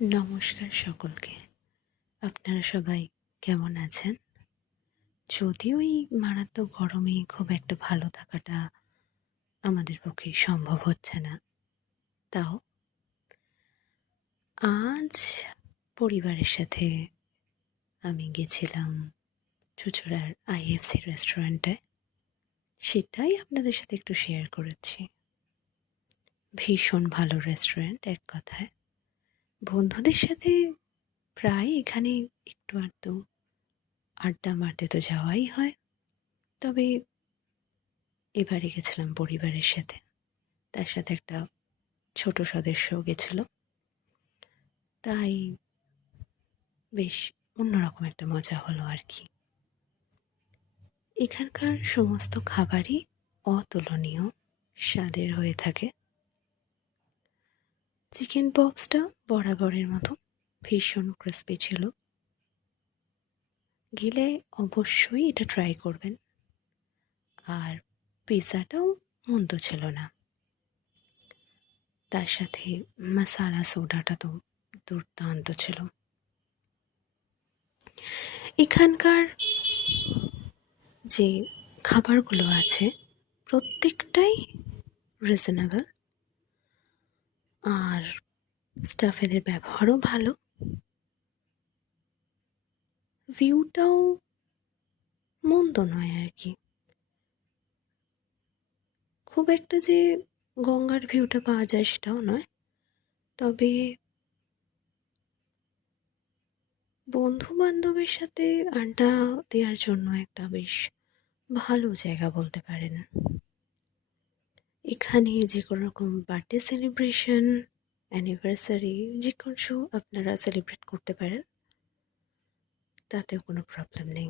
নমস্কার সকলকে। আপনারা সবাই কেমন আছেন? যদিও এই মারাত্মক গরমে খুব একটা ভালো থাকাটা আমাদের পক্ষে সম্ভব হচ্ছে না। তাও আজ পরিবারের সাথে আমি গেছিলাম চুঁচুড়ার আইএফসি রেস্টুরেন্টে। সেটাই আপনাদের সাথে একটু শেয়ার করেছি। ভীষণ ভালো রেস্টুরেন্ট এক কথায়। বন্ধুদের সাথে প্রায় এখানে একটু আধটু আড্ডা মারতে তো যাওয়াই হয়। তবে এবারে গেছিলাম পরিবারের সাথে। তার সাথে একটা ছোট সদস্যও গেছিল। তাই বেশ অন্যরকম একটা মজা হলো আর কি। এখানকার সমস্ত খাবারই অতুলনীয় স্বাদের হয়ে থাকে। চিকেন পপসটা বরাবরের মতো ভীষণ ক্রিস্পি ছিল। গেলে অবশ্যই এটা ট্রাই করবেন। আর পিৎজাটাও মন্দ ছিল না। তার সাথে মশালা সোডাটা তো দুর্দান্ত ছিল। এখানকার যে খাবারগুলো আছে প্রত্যেকটাই রিজনেবল, আর স্টাফেদের ব্যবহারও ভালো। ভিউটাও মন্দ নয় আর কি। খুব একটা যে গঙ্গার ভিউটা পাওয়া যায় সেটাও নয়, তবে বন্ধু বান্ধবের সাথে আড্ডা দেওয়ার জন্য একটা বেশ ভালো জায়গা বলতে পারেন। এখানে যে কোনো রকম বার্থডে সেলিব্রেশন, অ্যানিভার্সারি যে কোনো আপনারা সেলিব্রেট করতে পারেন, তাতেও কোনো প্রবলেম নেই।